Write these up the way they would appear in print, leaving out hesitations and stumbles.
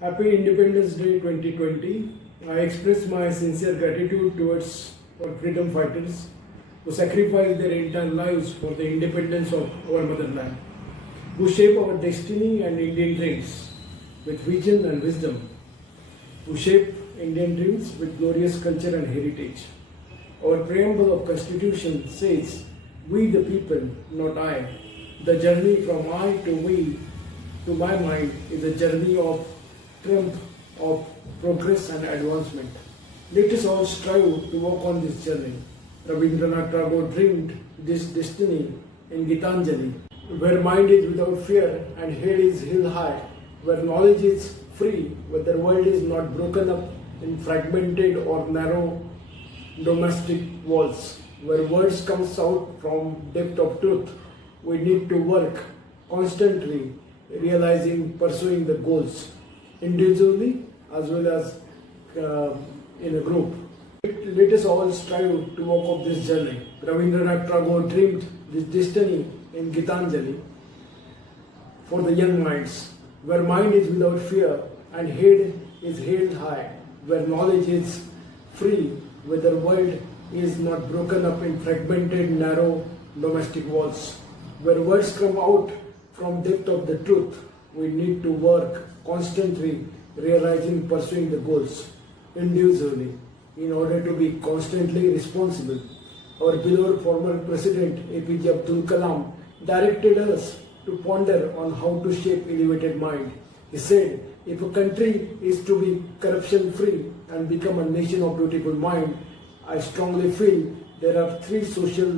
Happy Independence Day 2020. I express my sincere gratitude towards our freedom fighters who sacrificed their entire lives for the independence of our motherland, who shape our destiny and Indian dreams with vision and wisdom, who shape Indian dreams with glorious culture and heritage. Our preamble of Constitution says, "We the people, not I." The journey from I to we, to my mind, is a journey of triumph, of progress and advancement. Let us all strive to walk on this journey. Rabindranath Tagore dreamed this destiny in Gitanjali, where mind is without fear and head is held high, where knowledge is free, where the world is not broken up in fragmented or narrow domestic walls, where words comes out from depth of truth. We need to work constantly, realizing, pursuing the goals, individually as well as in a group. Let us all strive to walk up this journey. Rabindranath Tagore dreamed this destiny in Gitanjali for the young minds, where mind is without fear and head is held high, where knowledge is free, where the world is not broken up in fragmented, narrow domestic walls, where words come out from depth of the truth. We need to work constantly, realizing, pursuing the goals individually in order to be constantly responsible. Our beloved former President APJ Abdul Kalam directed us to ponder on how to shape elevated mind. He said, if a country is to be corruption free and become a nation of beautiful mind, I strongly feel there are three social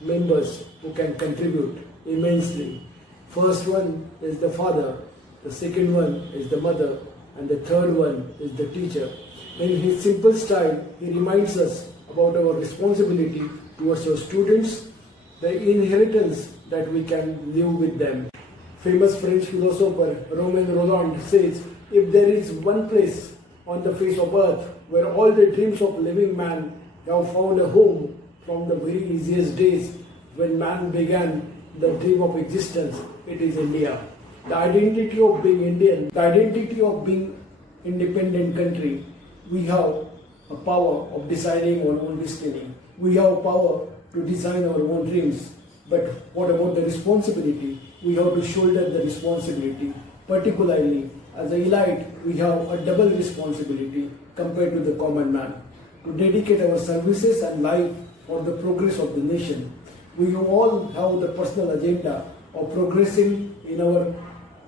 members who can contribute immensely. First one is the father, the second one is the mother, and the third one is the teacher. In his simple style, he reminds us about our responsibility towards our students, the inheritance that we can leave with them. Famous French philosopher Romain Rolland says, if there is one place on the face of earth where all the dreams of living man have found a home from the very easiest days when man began the dream of existence, it is India. The identity of being Indian, the identity of being independent country, we have a power of deciding our own destiny. We have power to design our own dreams. But what about the responsibility? We have to shoulder the responsibility. Particularly, as an elite, we have a double responsibility compared to the common man, to dedicate our services and life for the progress of the nation. We all have the personal agenda of progressing in our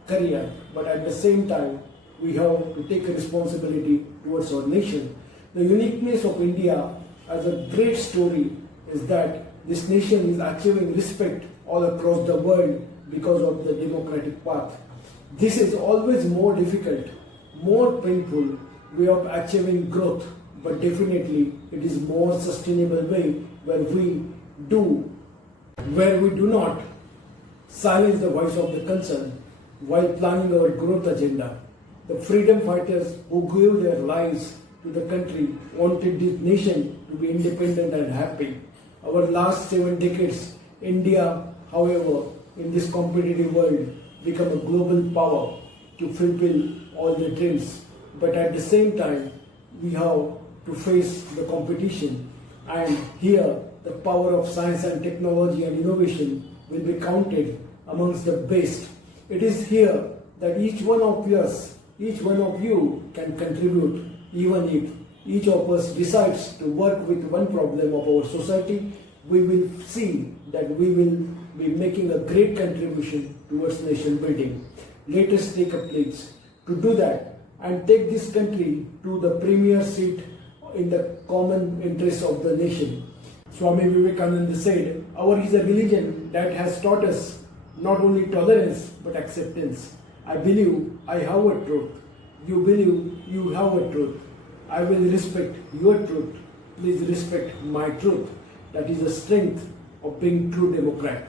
career, but at the same time, we have to take a responsibility towards our nation. The uniqueness of India as a great story is that this nation is achieving respect all across the world because of the democratic path. This is always more difficult, more painful way of achieving growth, but definitely it is more sustainable way where we do not silence the voice of the concern while planning our growth agenda. The freedom fighters who gave their lives to the country wanted this nation to be independent and happy. Our last 7 decades, India, however, in this competitive world, become a global power to fulfill all the dreams. But at the same time, we have to face the competition, and here the power of science and technology and innovation will be counted amongst the best. It is here that each one of you can contribute. Even if each of us decides to work with one problem of our society, we will see that we will be making a great contribution towards nation building. Let us take a pledge to do that and take this country to the premier seat in the common interest of the nation. Swami Vivekananda said, "Ours is a religion that has taught us not only tolerance but acceptance. I believe I have a truth. You believe you have a truth. I will respect your truth. Please respect my truth." That is the strength of being true democrat.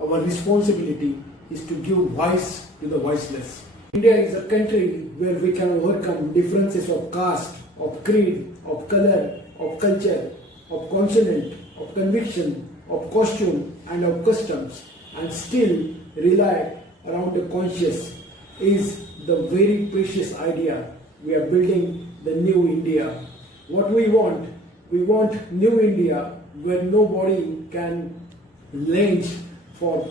Our responsibility is to give voice to the voiceless. India is a country where we can overcome differences of caste, of creed, of color, of culture, of consonant, of conviction, of costume and of customs, and still rely around a conscious, is the very precious idea. We are building the new India. What we want new India where nobody can lynch for.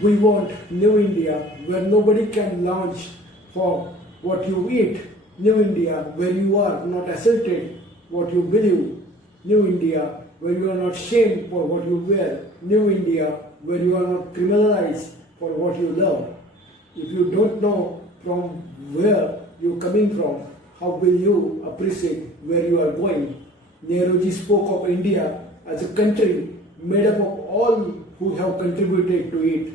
We want new India where nobody can launch for what you eat. New India where you are not assaulted what you believe. New India where you are not shamed for what you wear. New India where you are not criminalized for what you love. If you don't know from where you are coming from, how will you appreciate where you are going? Nehruji spoke of India as a country made up of all who have contributed to it.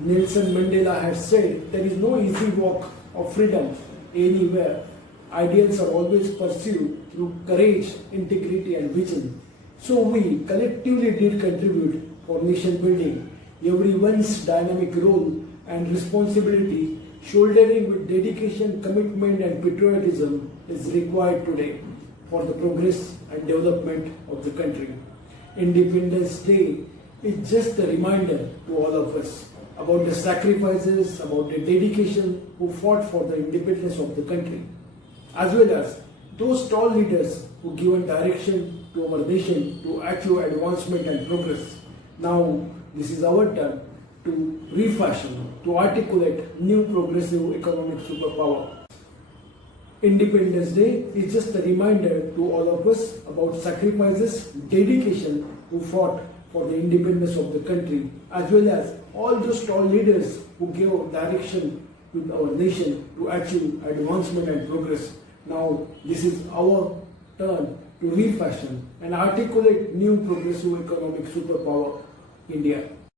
Nelson Mandela has said there is no easy walk of freedom anywhere. Ideals are always pursued through courage, integrity and vision. So we collectively did contribute for nation building. Everyone's dynamic role and responsibility, shouldering with dedication, commitment and patriotism is required today for the progress and development of the country. Independence Day is just a reminder to all of us about the sacrifices, about the dedication who fought for the independence of the country, as well as those tall leaders who given direction to our nation to achieve advancement and progress. Now, this is our turn to refashion, to articulate new progressive economic superpower. Independence Day is just a reminder to all of us about sacrifices, dedication who fought for the independence of the country, as well as all those tall leaders who gave direction to our nation to achieve advancement and progress. Now, this is our turn to refashion and articulate new progressive economic superpower, India.